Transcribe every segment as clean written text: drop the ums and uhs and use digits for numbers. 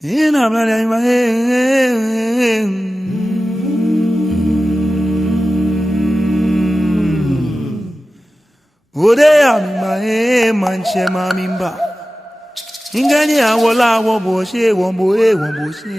In a bloody Odea my manche mamimba. Ingani awola woboshe womboe womboshe.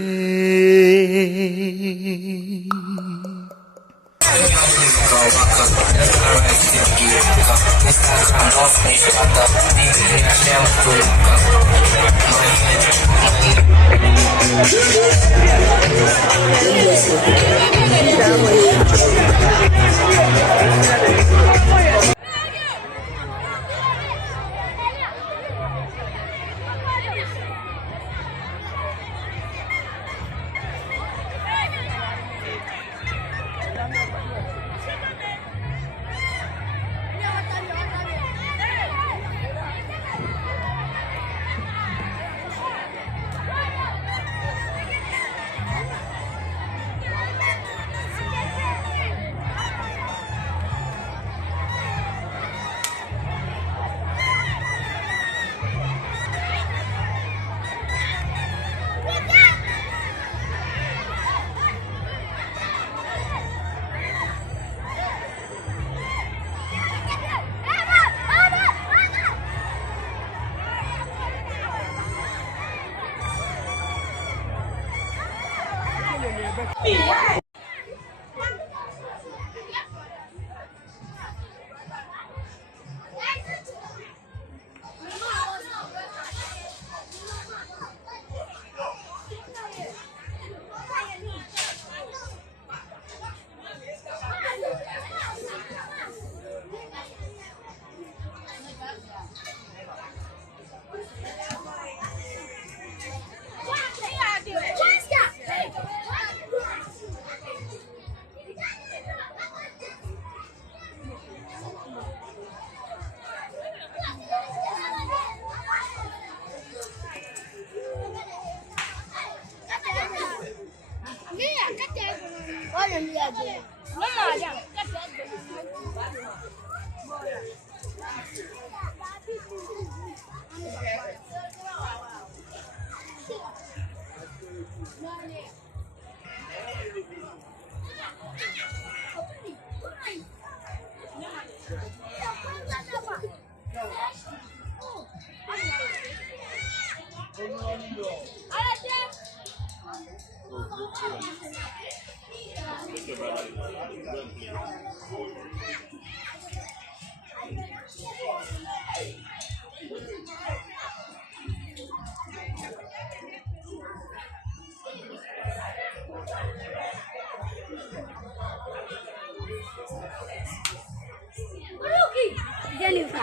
Jennifer.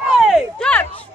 Hey, Dutch!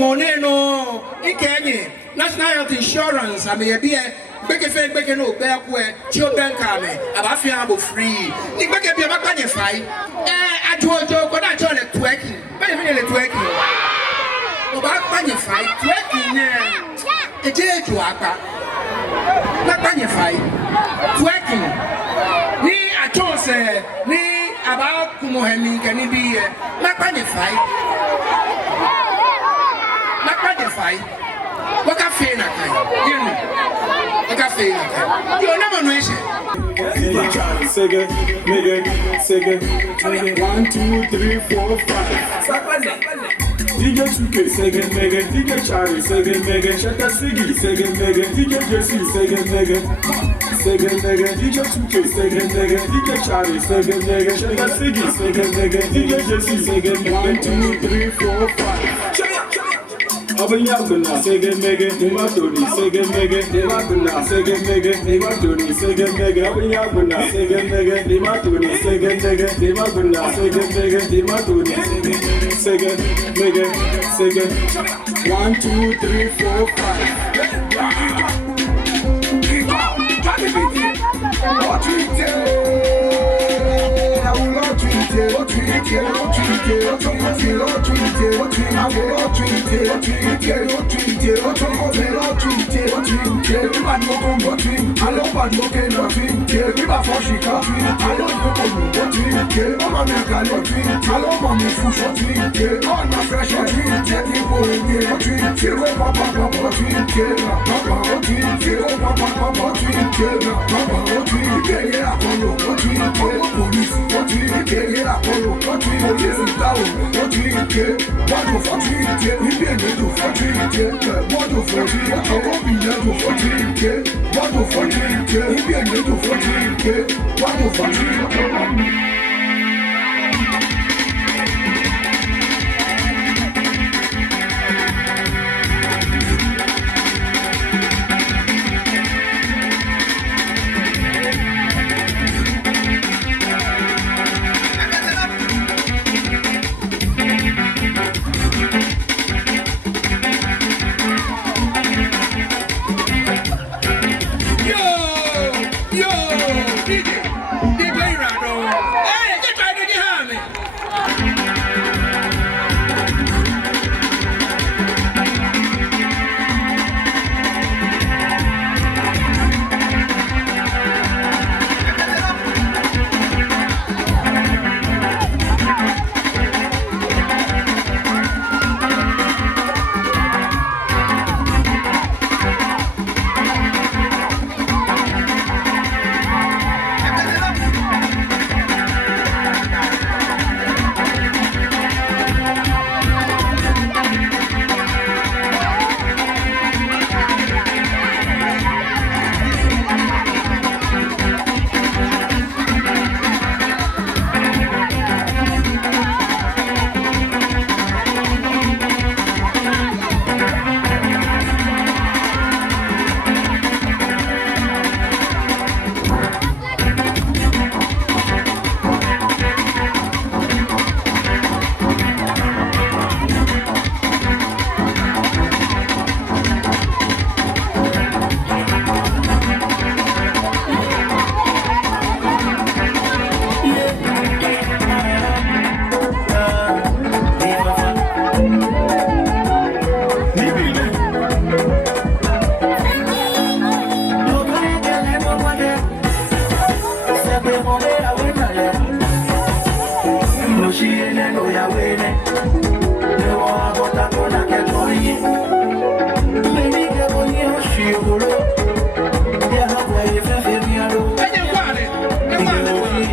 Moneno, Ikeni, National Health Insurance, I may be a big effect, big no back where children come, about free. You make a be about a fight. I told you, but I told it twerking, but I'm really twerking. About money fight, twerking, a jail to Aka. Not money fight, twerking. Me, I told say, me about Kumohemi, can it be not money fight? What a fair kind, you know. What a fair kind. You never know it. Second, nigga, 1, 2, 3, 4, 5. DJ 2K, second nigga, DJ Charlie, second nigga, Shaka Siggy, second nigga, DJ Jesse, second nigga, DJ 2K, second nigga, DJ Charlie, second nigga, Shaka Siggy, second nigga, DJ Jesse, second 1, 2, 3, 4, 5. Abanyabuna, second nigga, Dematoni, second nigga, Dematuna, second nigga, Dematoni, second nigga, Abanyabuna, second nigga, Dematoni, second nigga, Dematuna, second nigga, Dematoni, second nigga, second 1, 2, 3, 4, 5.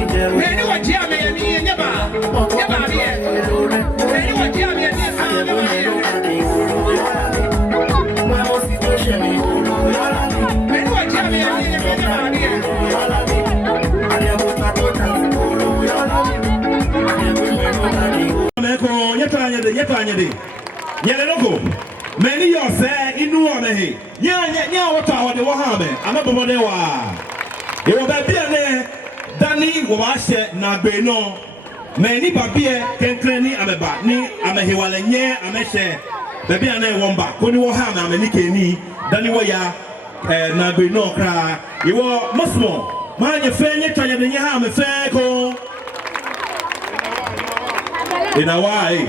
Many what Jam and me never. Never here. Many what Jam and never here. Many what Jam and me never here. Many you say in New Orleans, yeah, what I want to have. I'm not over there. It will be there. Danny Washe Nabeno. Many Babie can clearly am a batney, I'm a Hiwalanye, I'm a share. The Biane Wamba, Kuniwaham, I'm a Nikeni, Danny Waya, Nabeno cry. You are much more. Mind your friend, you're trying to have a fair call. In a way.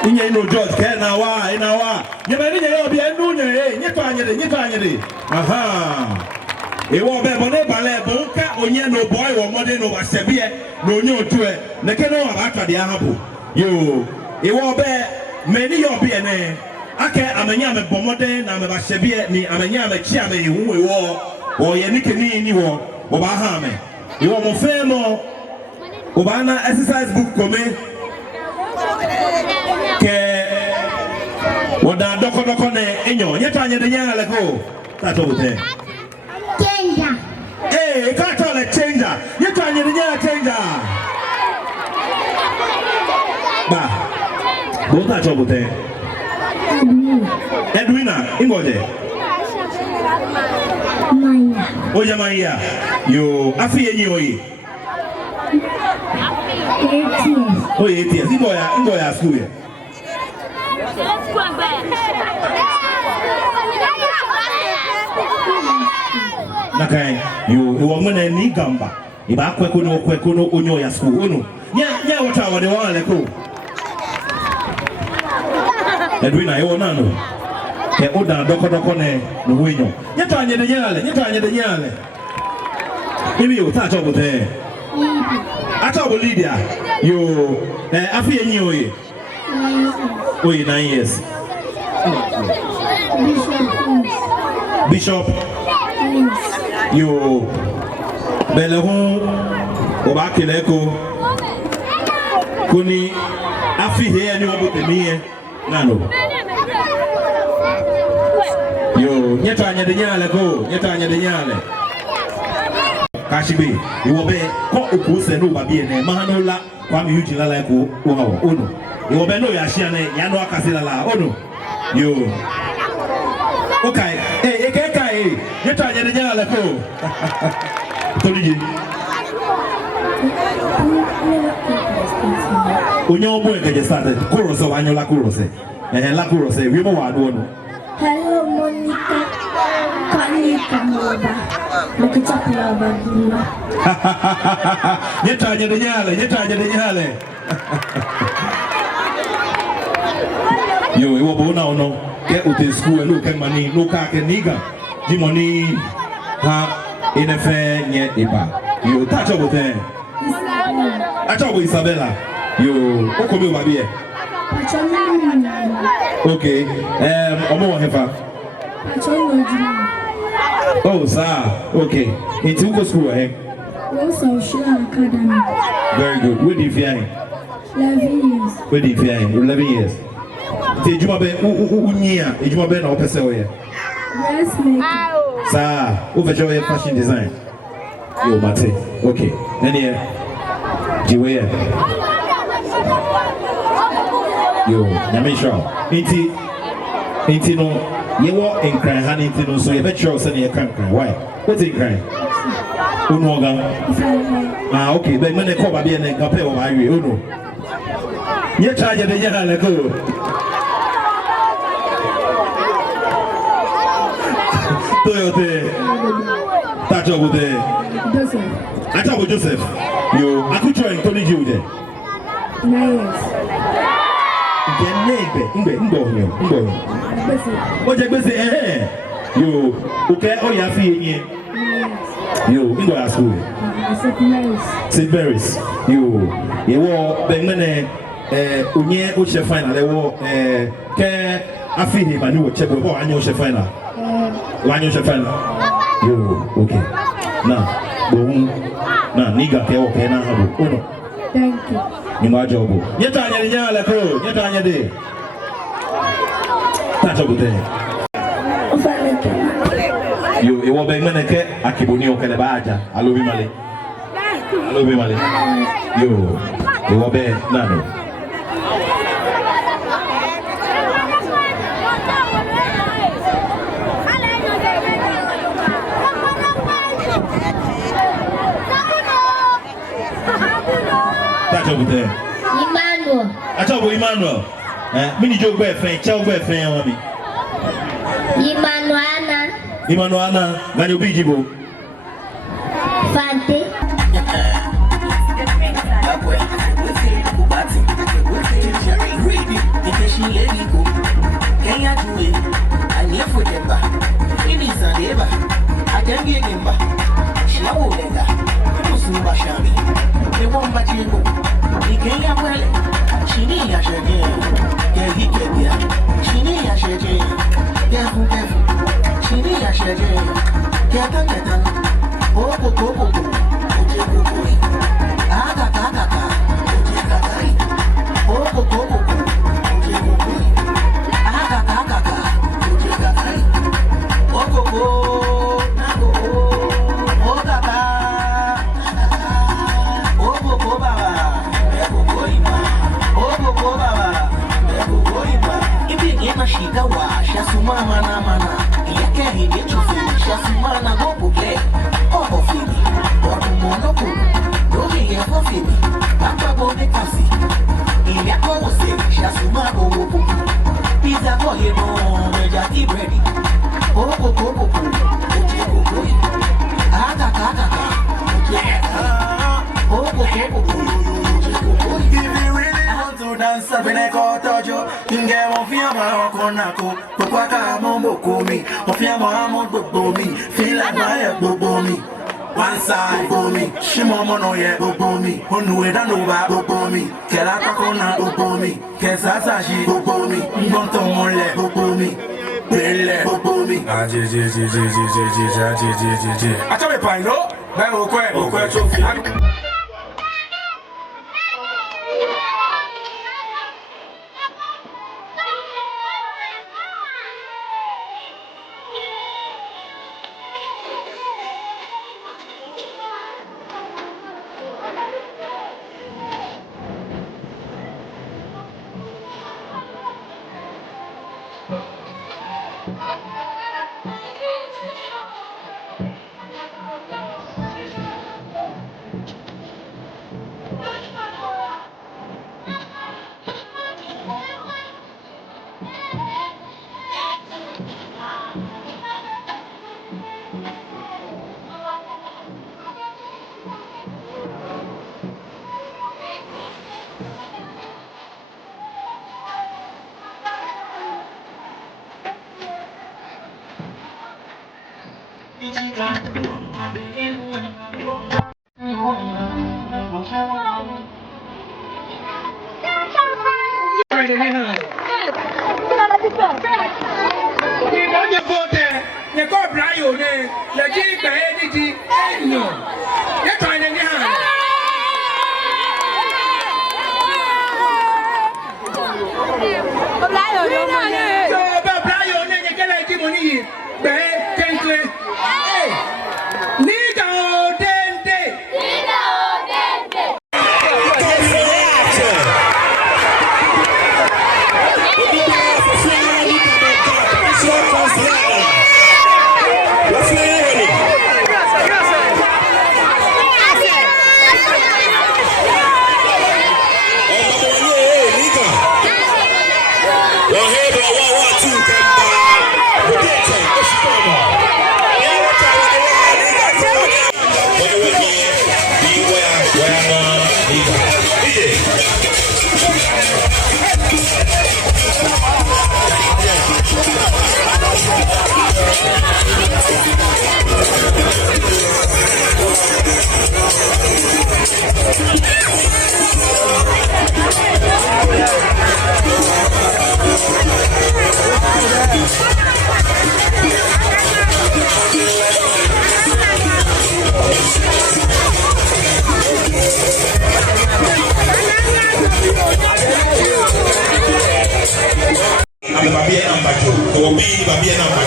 Inye no George ke na wa ye be ni ye obi enu nye to anyede aha e wo be bone bale bo ka onye no boy wo mode no wa sebie no onye otu e ne ke no wa atade ahabu yo e wo be me ni yo bi ene ake amanya me bomode na me ba sebie ni amanya me chi ame hu e wo ye ni ke ni wo ba ha me e wo mo fe mo o ba na exercise book come Wada doko ne enyo nyeta anye de nyala ko tato bute Changer. Eh kato le changer nyeta anye de nyala changer ba bo tato bute Edwina ingoje Maya. Oya Maya yo afi enyi oyi 8 years. Oye 8 years ingoya school ye Nakai, you woman and ni gamba. If I kwekuno onyo ya school, uno. Yeah, what I want to want to go. Edwina, you want to know? Ke oda doko ne no winyo. Nyeta anye de nyale. Maybe you touch over there. Ato Lydia, you afi enyi oye. Oye 9 years. Bishop. You Belehu Obakileko Kuni Afi here and you about the near Nano. You Nyetanya de Nyale go, Nyetanya de Nyale Kashibi, you will be caught Ukus and Ubabi and Mahanola, Kwame Ujila like Uno. You will be no Yashiane, Yanoa Casilla, Ono. You okay, hey, you try to get a go. Unyo boy get started. Chorus of annual chorus. And la chorus, we know what one. Hello, Monica. Can you come over? Look at your love. You try to get You were born now, no. Get with the school and look at money, look at Niga. The money have in a fair yet. You touch over there. I talk with Isabella. You come over here. Okay. Omo Hefa. Oh, sir. Okay. Into what school, eh? Academy. Very good. Where do you feel? 11 years. Where do you feel? 11 years. Did you have unia? Did you have no person here? Yes, maker. Sir, over your fashion design. You mate. Okay. Then here. You wear. You. Nyamisha. Inti no. You walk in crying. Honey, inti no. So you bet you say you can't cry. Why? What's it crying? Unoga. Ah, okay. But when they come back here, they compare with my Uno. You try to get a go. Toyote. Touch over there. Joseph. I talk with Joseph. You. I could try and Tony Jude. 9 years. What you say? You. Okay. Oh, you feel you. In the school. St. Mary's. You. You were Benmane. Unye Ocean final. They were. I feel him. I knew check with Ocean final. One Ocean final. You. Okay. Now. Boom. Na niga ke o ke na habu. Uno. Thank you. Ni ma jobo. Nyeta anya ni nyala ko. Nyeta anya de. Ta jobo de. Ofaneke. Yo e wo be ngene ke akiboni o kele ba aja. Alobi male. Alobi male. Yo e wo be na no. Emmanuel. Achobo Emmanuel. Mini joke be fen, chao be fen wa mi. Emmanuel. Emmanuel ana, ganyo bijibo. Fante. One side for me, Shimomo no ye for me, Onueda Nova for me, Kelaka Kona for me, Kesasashi for me, Mbonto Mole for me, Pele for me. I tell me, Pino,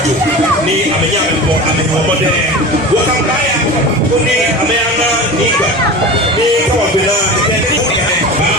Ajo ni amenya amepɔ amenyɔmɔ dɛ wɔka mbaya ko ni ameyana niga ni kawabena ɛkɛni ko yɛ ba.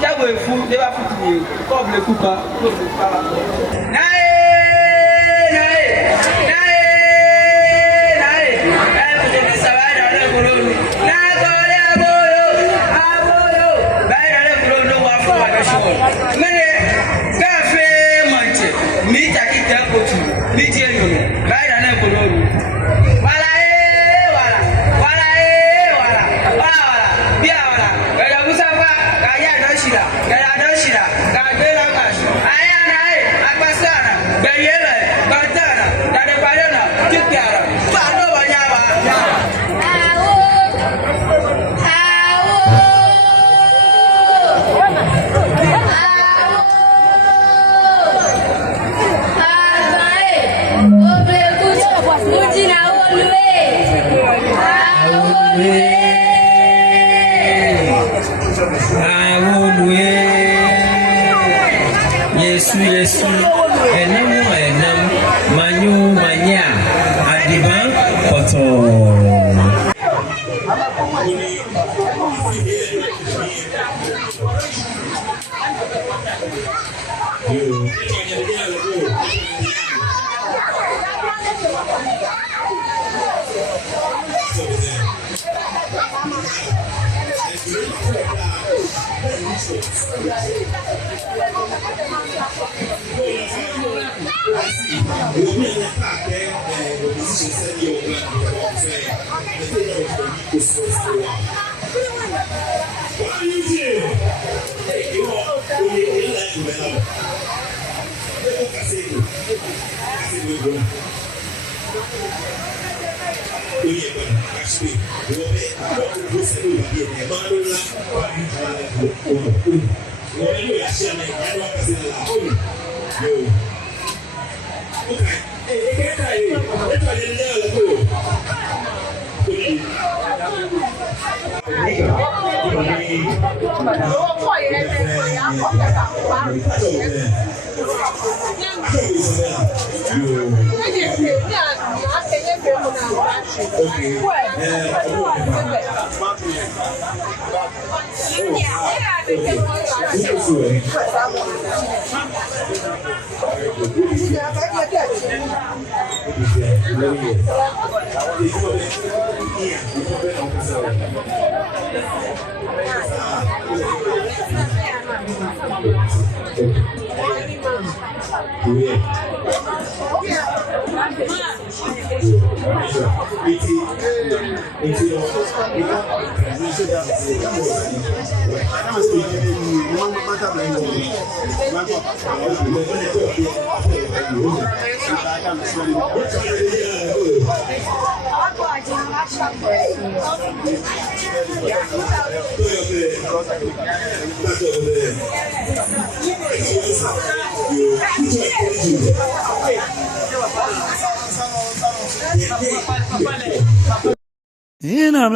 Jago fou, de va foutre. Comme le coupa, comme le coupa. Yesu enam manyu manya adiban poto Ina